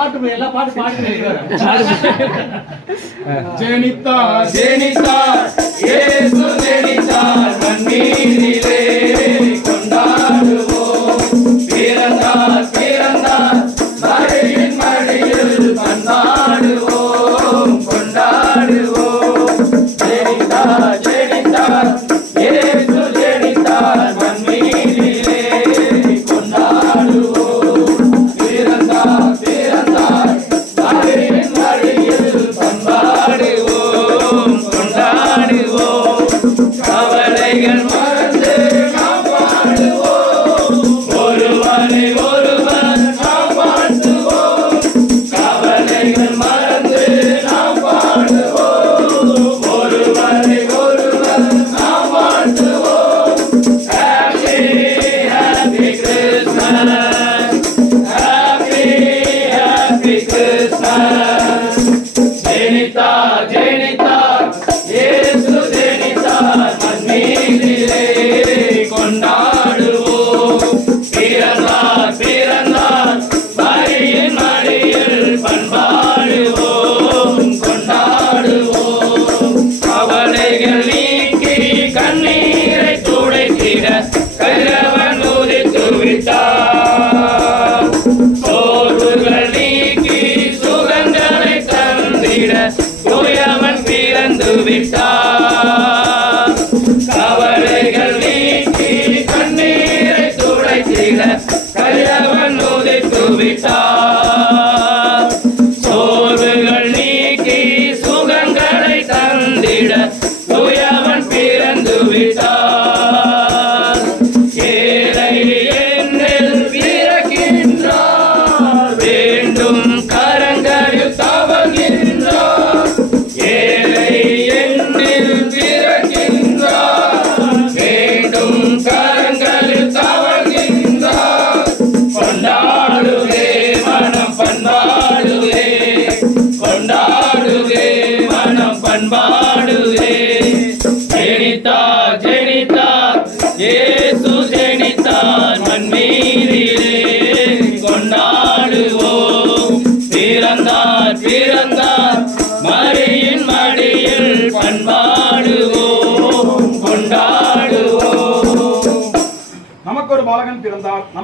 ஆட்டு எல்லா பாட்டு பாடுறேன். ஜெனித்தார் ஜெனித்தார் இயேசு ஜெனித்தார் மண்மீதிலே கொண்டாடுவோம். பிறந்தார் பிறந்தார் மரியின் மடியில் கொண்டாடுவோம் கொண்டாடுவோம். ஜெனித்தார் ஜெனித்தார் இயேசு ஜெனித்தார் மண்மீதிலே கொண்டாடுவோம். பிறந்தார் பிறந்தார் மரியின் மடியில் கொண்டாடுவோம் கொண்டாடுவோம். கவலைகள் மறந்து நாம் பாடுவோம். ஒருவனை ஒருவர் நாம் வாழ்த்துவோம். கவலைகள் மறந்து நாம் பாடுவோம். ஒருவனை ஒருவர் நாம் வாழ்த்துவோம். Happy happy Christmas happy happy Christmas. ஜெனித்தார் ஜெனித்தார் இயேசு ஜெனித்தார் மண்மீதிலே கொண்டாடுவோம். பிறந்தார் பிறந்தார் மரியின் மடியில் பண்பாடுவோம் கொண்டாடுவோம். கவலைகள் நீக்கி கண்ணீரை துடைத்திட கதிரவன் உதித்து விட்டார். சோர்வுகள் நீக்கி சுகங்களை தந்திட தூயவன் பிறந்து விட்டார். கவலைகள் நீக்கி கண்ணீரை துடைத்திட கதிரவன் உதித்து விட்டார். சோர்வுகள் நீக்கி சுகங்களை தந்திட தூயவன் பிறந்து விட்டார். ஏழை என்னில் பிறக்கின்றார் வேண்டும் கரங்களில் தவழ்கின்றார். ஏழை என்னில் பிறக்கின்றார் வேண்டும் கரங்களில் தவழ்கின்றார். கொண்டாடுவே மனம் பண்பாடுவே கொண்டாடுவே மனம் பண்பாடுவே. ஜெனித்தார் ஜெனித்தார் இயேசு ஜெனித்தார் மண்மீதிலே கொண்டாடுவோம். பிறந்தார் பிறந்தார் மரியின் மடியில் பண்பாடுவோம் கொண்டாடுவோம். நமக்கு ஒரு பாலகன் பிறந்தார்.